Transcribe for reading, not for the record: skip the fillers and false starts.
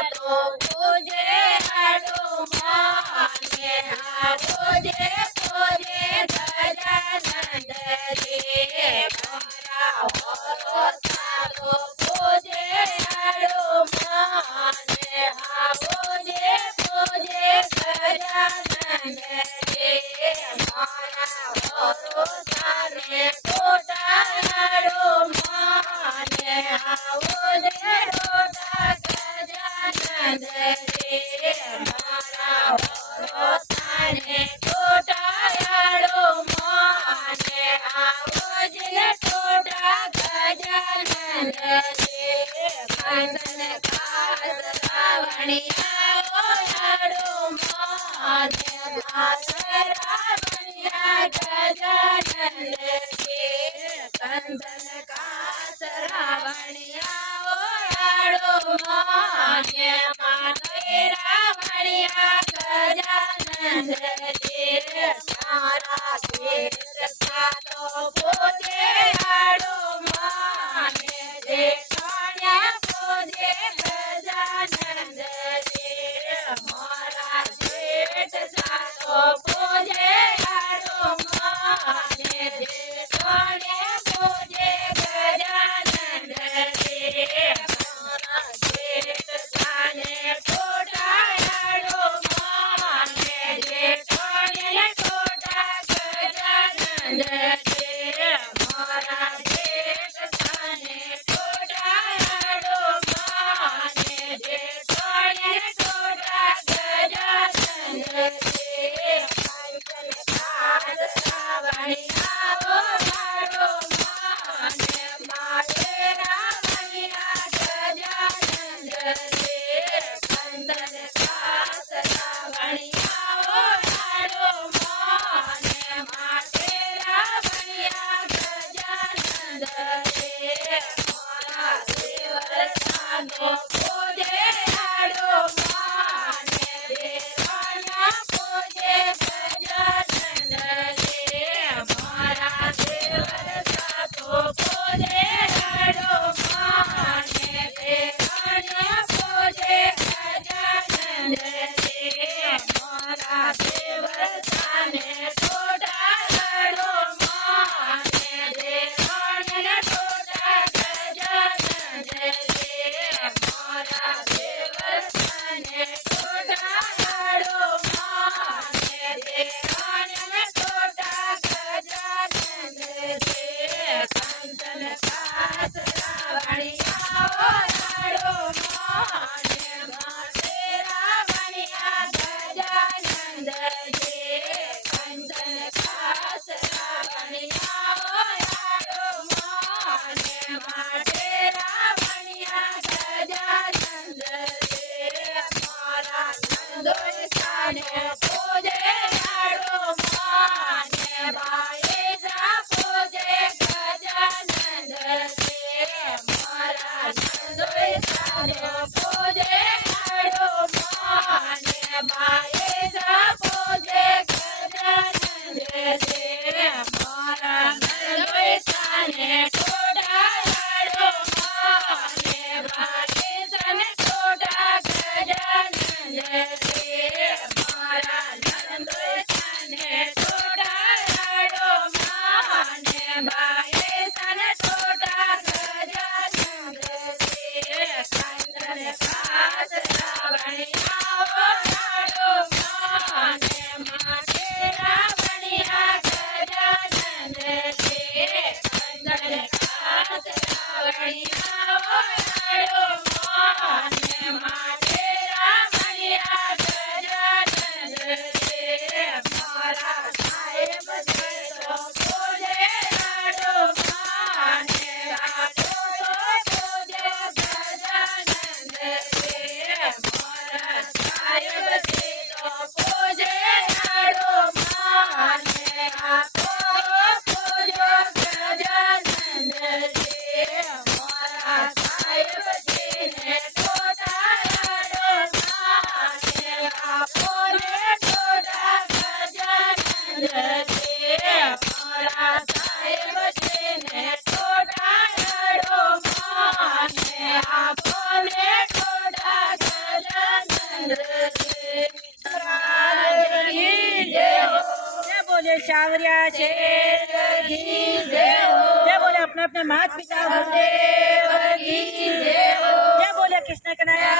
सातो पूजे आडो माने आवोजे पूजे गजानन रे मारा होरो सातो पूजे आडो माने आवोजे पूजे गजानन रे मारा होरो साने कोटाड़ो माने आवोजे कोटा गजानन रे मारा होरो साने कोटाड़ो माने आवोजे कोटा गजानन रे कंसन कास रावणिया ओयाड़ो माने रावणिया गजानन रे कंसन कास रावणिया ओयाड़ो माने रावणिया गजानन रे मारा देश सातो पूजे आड़ो माने देखाण्या पूजे गजानन रे मारा जेठ सातो पूजे आड़ो माने देखाण्या पूजे गजानन रे मारा जेठ साने कोटाड़ो माने देखाण्या कोटा गजानन रे मारा जेठ साने कोटाड़ो माने देखाण्या कोटा गजानन रे कंसन कास रावणिया ओयाड़ो माने माटे रावणिया गजानन रे कंसन कास रावणिया ओयाड़ो माने माटे रावणिया गजानन रे मारा देवर सानो पूजे आड़ो माने देवाना पूजे गजानन रे मारा देवर सातो पूजे आड़ो माने देवाना पूजे गजानन रे मारा देवर साने कोटाड़ो माने देवाना कोटा गजानन रे मारा देवर साने कोटाड़ो माने देवाना कोटा गजानन रे कंसन कास रावणिया ओयाड़ो माने माटे रावणिया गजानन रे कंसन कास रावणिया ओयाड़ो माने माटे रावणिया गजानन रे मारा नंदोय साने पूजे आड़ो माने बाये जा पूजे गजानन रे मारा नंदोय साने पूजे आड़ो माने बाये जा पूजे गजानन रे मारा नंदोय साने कोटाड़ो माने बाये साने कोटा गजानन रे मारा नंदोय साने कोटाड़ो माने बाये साने कोटा गजानन रे कंसन कास रावणिया ओयाड़ो माने माटे रावणिया गजानन रे कंसन कास रावणिया ओयाड़ो माने माटे रावणिया गजानन रे मारा सावरिया शेर की जय हो। जय बोले अपने अपने माता पिता गुरुदेव की जय हो। जय बोले कृष्ण कन्हैया